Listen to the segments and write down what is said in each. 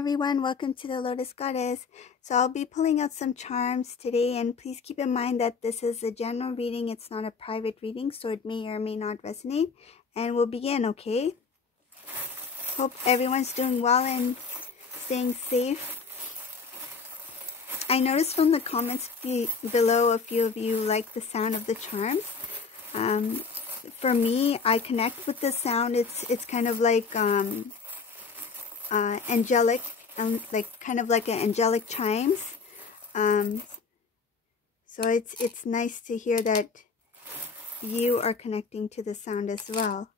everyone, welcome to the Lotus Goddess. So I'll be pulling out some charms today, and please keep in mind that this is a general reading. It's not a private reading, so it may or may not resonate. And we'll begin, okay? Hope everyone's doing well and staying safe. I noticed from the comments below a few of you like the sound of the charms. For me, I connect with the sound. It's kind of like angelic, like kind of like an angelic chimes. So it's nice to hear that you are connecting to the sound as well.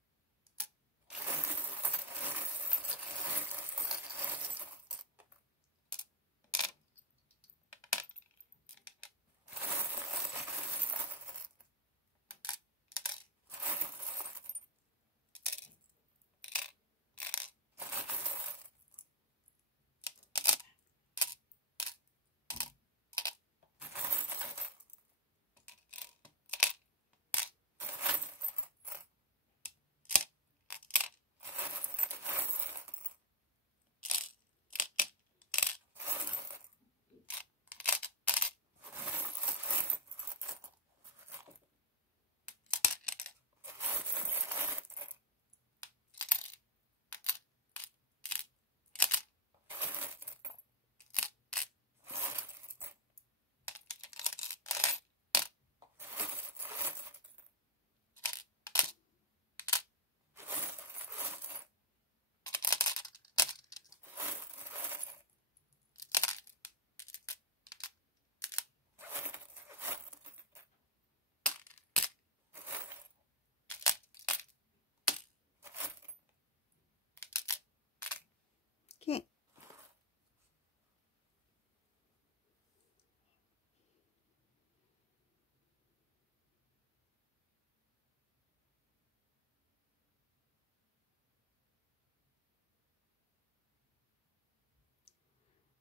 Okay.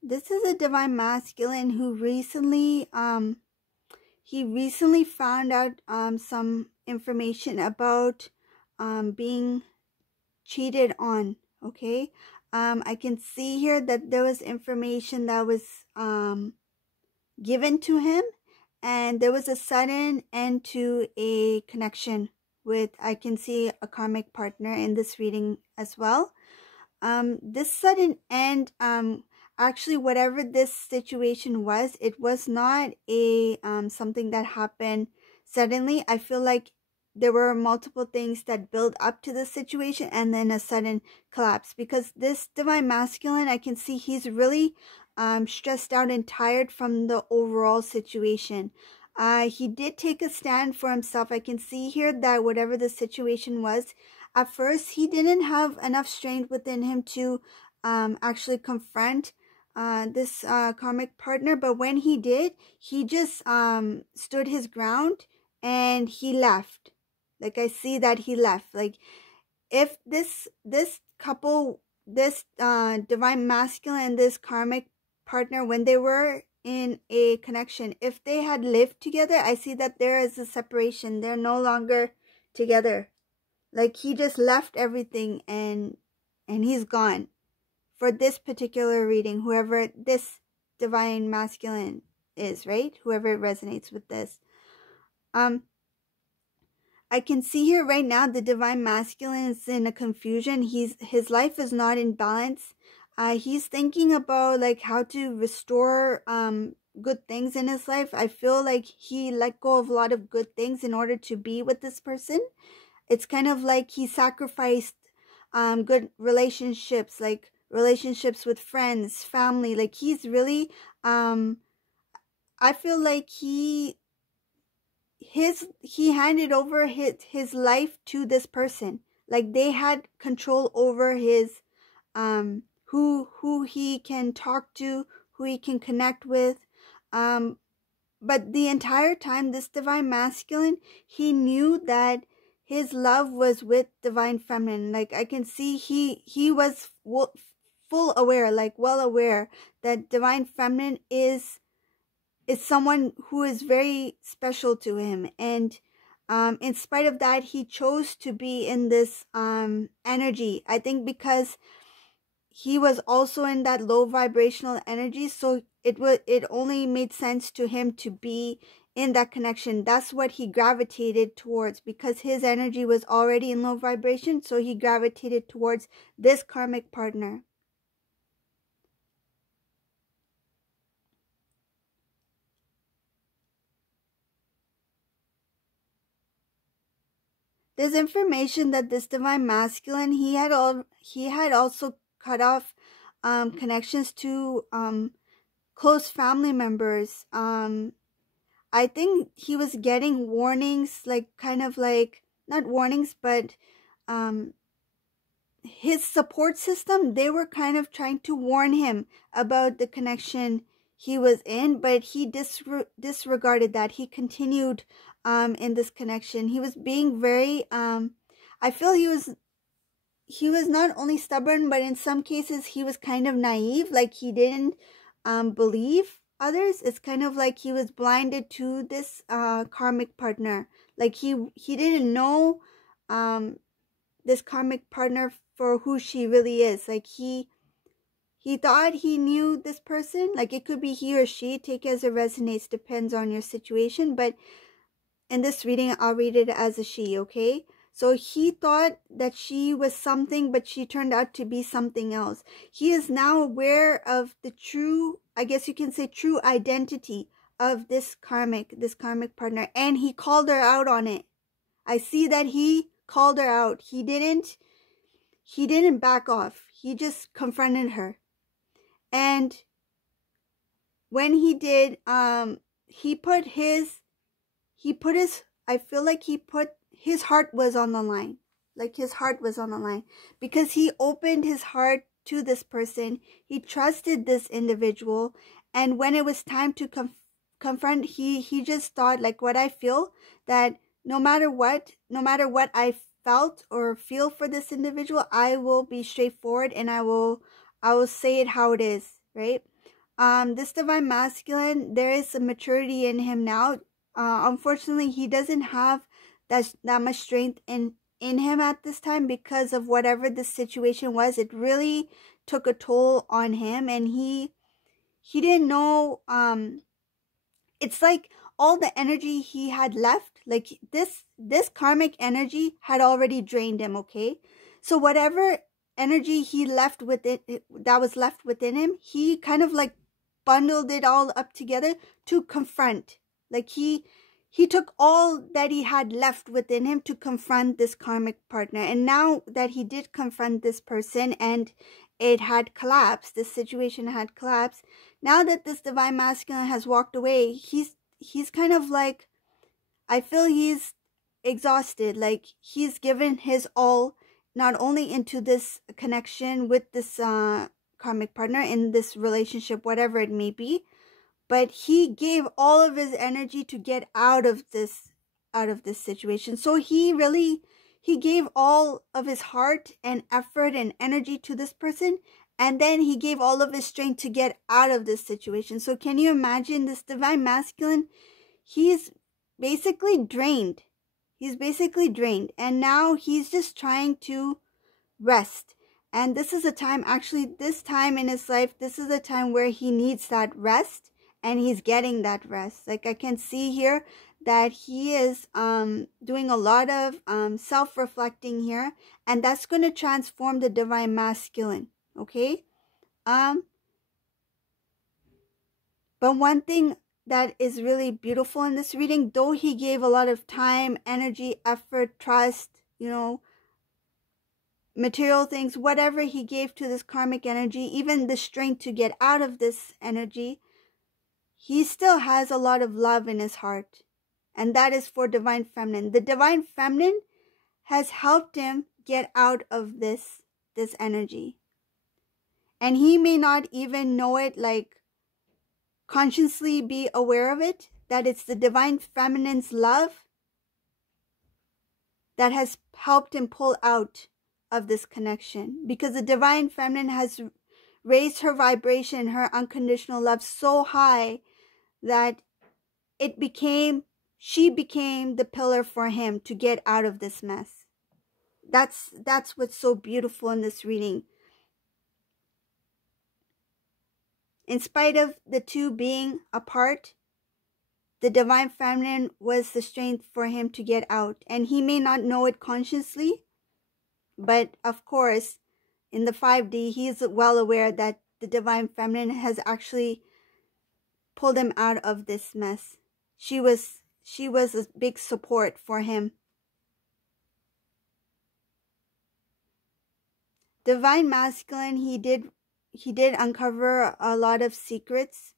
This is a divine masculine who recently found out some information about being cheated on. Okay, I can see here that there was information that was given to him, and there was a sudden end to a connection with, I can see, a karmic partner in this reading as well. This sudden end, actually, whatever this situation was, it was not a something that happened suddenly. I feel like there were multiple things that build up to the situation and then a sudden collapse, because this divine masculine, I can see he's really stressed out and tired from the overall situation. He did take a stand for himself. I can see here that whatever the situation was, at first he didn't have enough strength within him to actually confront this karmic partner, but when he did, he just stood his ground and he left. Like, I see that he left. Like, if this couple, this divine masculine and this karmic partner, when they were in a connection, if they had lived together, I see that there is a separation. They're no longer together. Like, he just left everything and he's gone. For this particular reading, whoever this divine masculine is, right? Whoever resonates with this. I can see here right now the divine masculine is in a confusion. His life is not in balance. He's thinking about like how to restore good things in his life. I feel like he let go of a lot of good things in order to be with this person. It's kind of like he sacrificed good relationships, like relationships with friends, family. Like, he's really I feel like he handed over his life to this person. Like, they had control over his who he can talk to, who he can connect with. But the entire time, this divine masculine, he knew that his love was with divine feminine. Like, I can see he was full aware, like well aware that divine feminine is someone who is very special to him. And in spite of that, he chose to be in this energy. I think because he was also in that low vibrational energy, so it only made sense to him to be in that connection. That's what he gravitated towards, because his energy was already in low vibration, so he gravitated towards this karmic partner. There's information that this divine masculine, he had also cut off connections to close family members. I think he was getting warnings, like kind of like, not warnings, but his support system, they were kind of trying to warn him about the connection he was in, but he disregarded that. He continued in this connection. He was being very I feel he was not only stubborn, but in some cases he was kind of naive, like he didn't believe others. It's kind of like he was blinded to this karmic partner. Like he didn't know this karmic partner for who she really is. Like he thought he knew this person. Like it could be he or she, take it as it resonates, depends on your situation, but in this reading I'll read it as a she, okay? So he thought that she was something, but she turned out to be something else. He is now aware of the true, I guess you can say, true identity of this karmic partner, and he called her out on it. I see that he called her out. He didn't back off. He just confronted her. And when he did, he put his, I feel like his heart was on the line. Like his heart was on the line, because he opened his heart to this person. He trusted this individual. And when it was time to confront, he just thought, like what I feel, that no matter what I felt or feel for this individual, I will be straightforward, and I will say it how it is, right? This divine masculine, there is a maturity in him now. Unfortunately, he doesn't have that much strength in him at this time, because of whatever the situation was. It really took a toll on him, and he didn't know. It's like all the energy he had left, like this karmic energy had already drained him, okay? So whatever energy he left with it, that was left within him, he kind of like bundled it all up together to confront. Like he took all that he had left within him to confront this karmic partner. And now that he did confront this person, and it had collapsed, this situation had collapsed, now that this divine masculine has walked away, he's kind of like, I feel he's exhausted. Like he's given his all, not only into this connection with this karmic partner, in this relationship, whatever it may be, but he gave all of his energy to get out of this situation. So he gave all of his heart and effort and energy to this person, and then he gave all of his strength to get out of this situation. So can you imagine this divine masculine? He's basically drained. And now he's just trying to rest. And this is a time, actually this time in his life, this is a time where he needs that rest, and he's getting that rest. Like I can see here that he is doing a lot of self-reflecting here, and that's going to transform the divine masculine, okay? But one thing that is really beautiful in this reading, though he gave a lot of time, energy, effort, trust, material things, whatever he gave to this karmic energy, even the strength to get out of this energy, he still has a lot of love in his heart. And that is for divine feminine. The divine feminine has helped him get out of this energy. And he may not even know it, like consciously be aware of it, that it's the divine feminine's love that has helped him pull out of this connection. Because the divine feminine has raised her vibration, her unconditional love so high that she became the pillar for him to get out of this mess. That's what's so beautiful in this reading. In spite of the two being apart, the divine feminine was the strength for him to get out. And he may not know it consciously, but of course, in the 5D, he is well aware that the divine feminine has actually pulled him out of this mess. She was a big support for him. Divine masculine, he did uncover a lot of secrets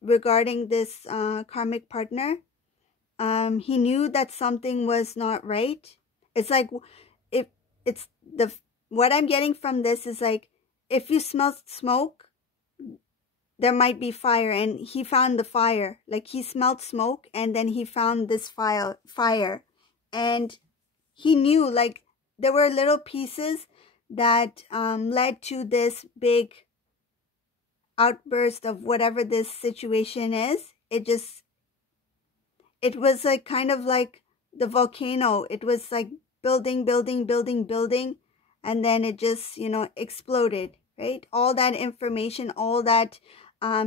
regarding this karmic partner. He knew that something was not right. It's like, if it's the, what I'm getting from this is like, if you smell smoke, there might be fire, and he found the fire. Like, he smelled smoke, and then he found this fire, and he knew, like, there were little pieces that led to this big outburst of whatever this situation is. It was like kind of like the volcano. It was like building, and then it just, exploded, right? All that information, all that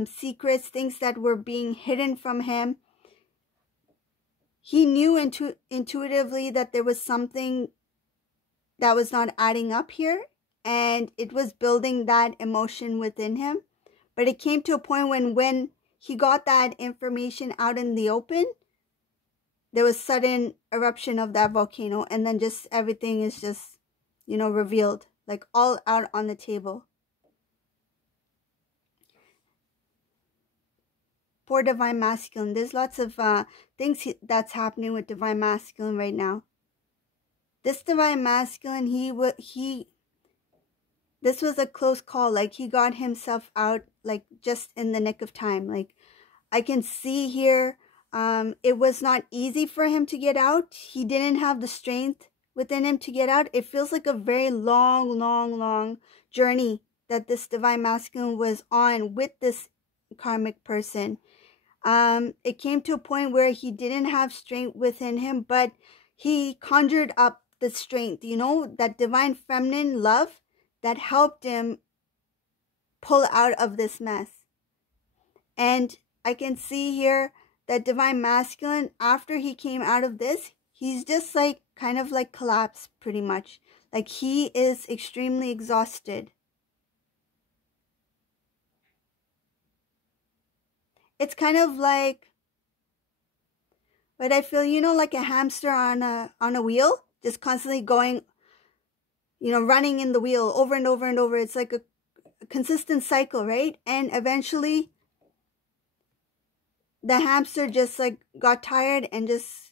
secrets, things that were being hidden from him. He knew intuitively that there was something that was not adding up here, and it was building that emotion within him. But it came to a point when he got that information out in the open, there was sudden eruption of that volcano, and then just everything is just, revealed, like all out on the table. For divine masculine, there's lots of things that's happening with divine masculine right now. This divine masculine, this was a close call. Like, he got himself out, like, just in the nick of time. Like, I can see here, it was not easy for him to get out. He didn't have the strength within him to get out. It feels like a very long journey that this divine masculine was on with this karmic person. It came to a point where he didn't have strength within him, but he conjured up the strength, that divine feminine love that helped him pull out of this mess. And I can see here that divine masculine, after he came out of this, he's just like kind of like collapsed pretty much. Like, he is extremely exhausted. It's kind of like what I feel, like a hamster on a wheel, just constantly going, running in the wheel over and over and over. It's like a consistent cycle, right? And eventually the hamster just like got tired and just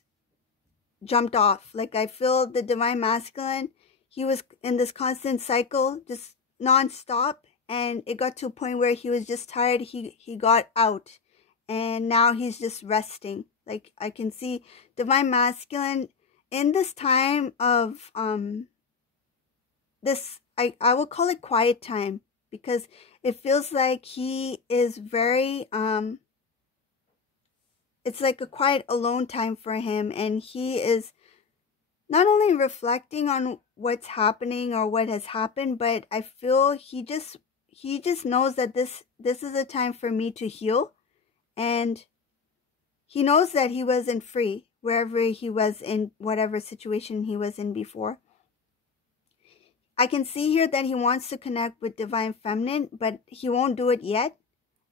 jumped off. Like, I feel the divine masculine, he was in this constant cycle, just non-stop, and it got to a point where he was just tired. He got out, and now he's just resting. Like, I can see divine masculine in this time of this, I will call it quiet time, because it feels like he is very it's like a quiet alone time for him, and he is not only reflecting on what's happening or what has happened, but I feel he just knows that this is a time for me to heal. And he knows that he wasn't free wherever he was in, whatever situation he was in before. I can see here that he wants to connect with divine feminine, but he won't do it yet.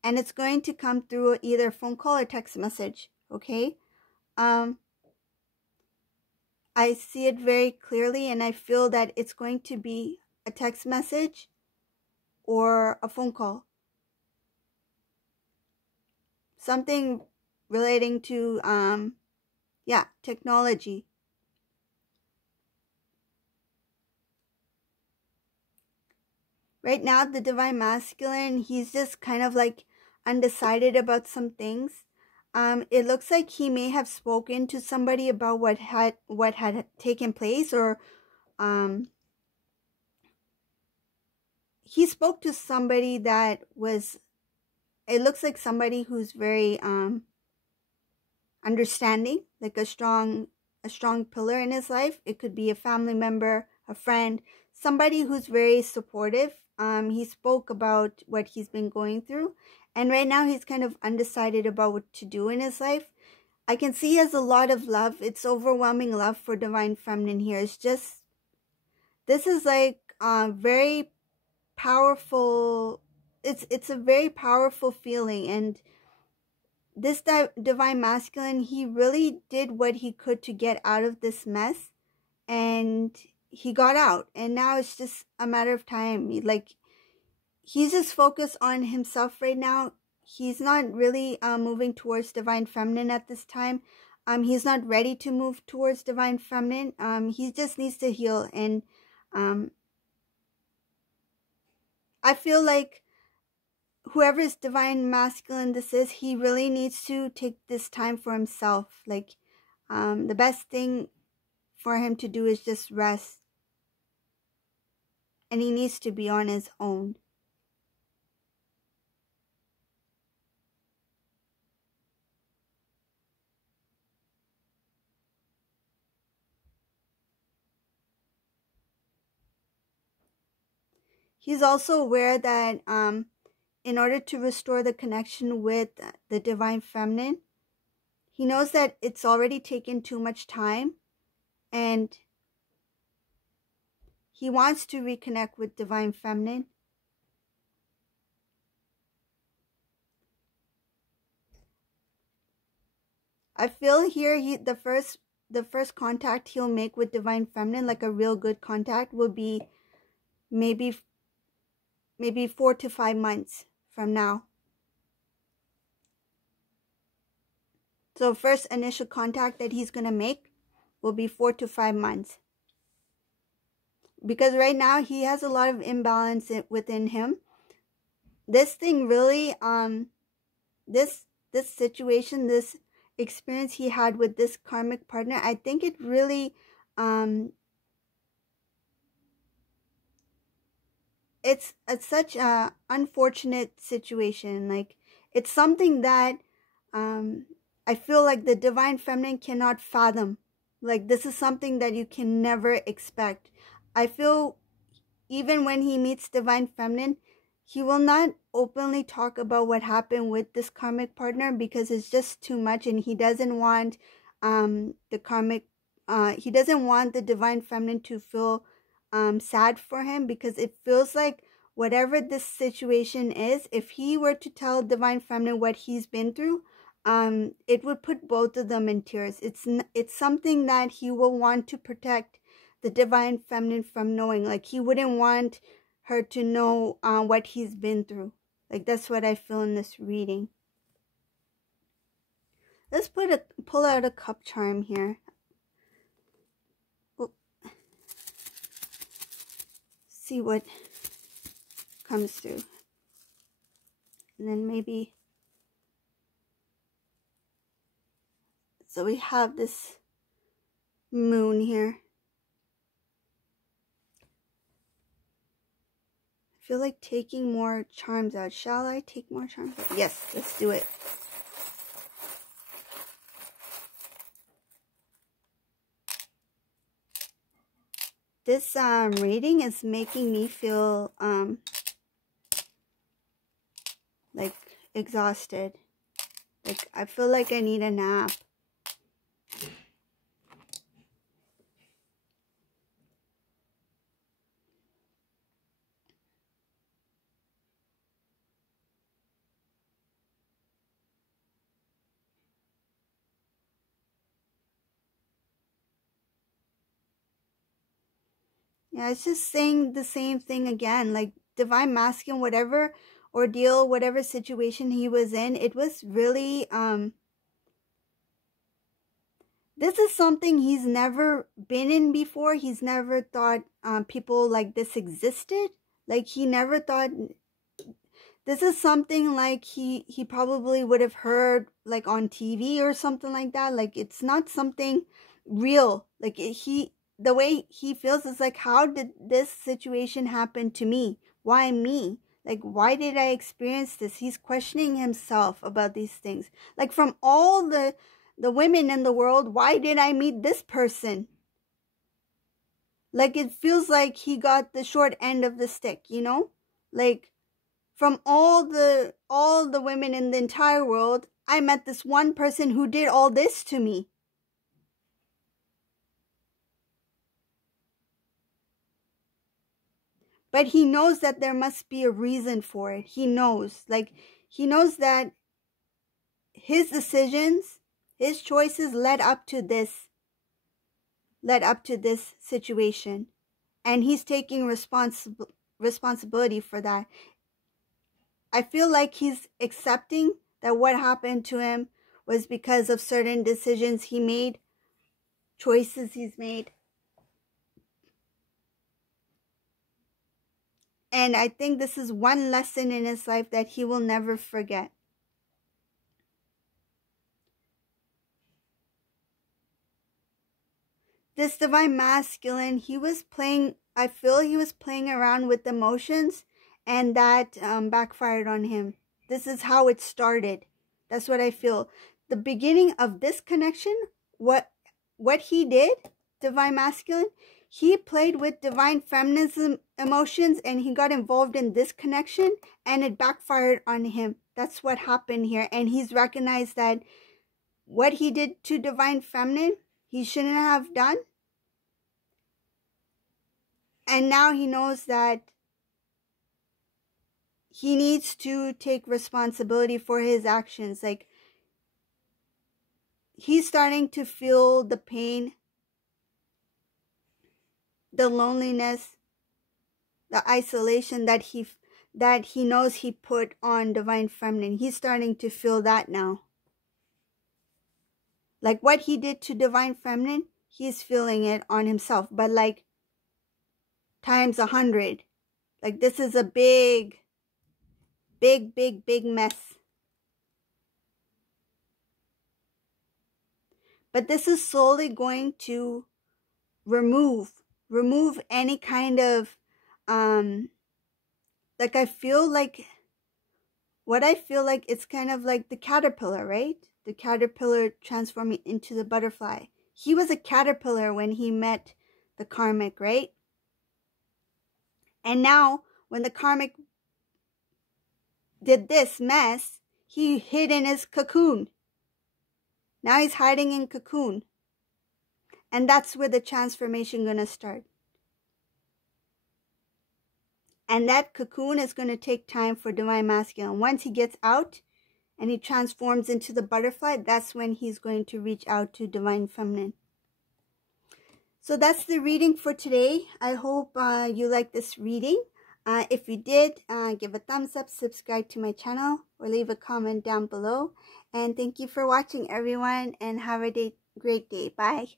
And it's going to come through either phone call or text message, okay? I see it very clearly, and I feel that it's going to be a text message or a phone call. Something relating to, technology. Right now, the divine masculine, he's just kind of like undecided about some things. It looks like he may have spoken to somebody about what had taken place, or he spoke to somebody that was, it looks like somebody who's very understanding, like a strong pillar in his life. It could be a family member, a friend, somebody who's very supportive. He spoke about what he's been going through, and right now he's kind of undecided about what to do in his life. I can see he has a lot of love. It's overwhelming love for Divine Feminine here. It's just, this is like very powerful. It's a very powerful feeling, and this Divine Masculine, he really did what he could to get out of this mess, and he got out, and now it's just a matter of time. Like, he's just focused on himself right now. He's not really moving towards Divine Feminine at this time. He's not ready to move towards Divine Feminine. He just needs to heal, and I feel like whoever's Divine Masculine this is, he really needs to take this time for himself. Like, the best thing for him to do is just rest, and he needs to be on his own. He's also aware that in order to restore the connection with the Divine Feminine, he knows that it's already taken too much time, and he wants to reconnect with Divine Feminine. I feel here the first contact he'll make with Divine Feminine, like a real good contact, will be maybe 4 to 5 months from now. So first initial contact that he's going to make will be 4 to 5 months. Because right now he has a lot of imbalance within him. This thing really, this situation, this experience he had with this karmic partner, I think it really, it's such a unfortunate situation. Like, it's something that I feel like the Divine Feminine cannot fathom. Like, this is something that you can never expect. I feel even when he meets Divine Feminine, he will not openly talk about what happened with this karmic partner, because it's just too much, and he doesn't want he doesn't want the Divine Feminine to feel sad for him, because it feels like whatever this situation is, if he were to tell Divine Feminine what he's been through, it would put both of them in tears. It's something that he will want to protect the Divine Feminine from knowing. Like, he wouldn't want her to know what he's been through. Like, that's what I feel in this reading. Let's pull out a cup charm here. We'll see what comes through. And then maybe, so we have this moon here. I feel like taking more charms out. Shall I take more charms out? Yes, let's do it. This reading is making me feel like exhausted. Like, I feel like I need a nap. Yeah, it's just saying the same thing again. Like, Divine Masculine, whatever ordeal, whatever situation he was in, it was really, this is something he's never been in before. He's never thought people like this existed. Like, he never thought, this is something like he probably would have heard like on TV or something like that. Like, it's not something real. Like, the way he feels is like, how did this situation happen to me? Why me? Like, why did I experience this? He's questioning himself about these things. Like, from all the women in the world, why did I meet this person? Like, it feels like he got the short end of the stick, you know? Like, from all the women in the entire world, I met this one person who did all this to me. But he knows that there must be a reason for it. He knows. Like, he knows that his decisions, his choices led up to this situation. And he's taking responsibility for that. I feel like he's accepting that what happened to him was because of certain decisions he made, choices he's made. And I think this is one lesson in his life that he will never forget. This divine masculine, I feel he was playing around with emotions, and that backfired on him. This is how it started. That's what I feel. The beginning of this connection, what he did, divine masculine, he played with divine feminism emotions, and he got involved in this connection, and it backfired on him. That's what happened here. And he's recognized that what he did to divine feminine, he shouldn't have done. And now he knows that he needs to take responsibility for his actions. Like, he's starting to feel the pain, the loneliness, the isolation that he knows he put on divine feminine. He's starting to feel that now. Like, what he did to divine feminine, he's feeling it on himself, but like times 100. Like, this is a big mess. But this is slowly going to remove any kind of like, I feel like it's kind of like the caterpillar, right? The caterpillar transforming into the butterfly. He was a caterpillar when he met the karmic, right? And now when the karmic did this mess, he hid in his cocoon. Now he's hiding in cocoon. And that's where the transformation gonna start. And that cocoon is going to take time for divine masculine. Once he gets out and he transforms into the butterfly, that's when he's going to reach out to divine feminine. So that's the reading for today. I hope you like this reading. If you did, give a thumbs up, subscribe to my channel, or leave a comment down below. And thank you for watching, everyone, and have a great day. Bye.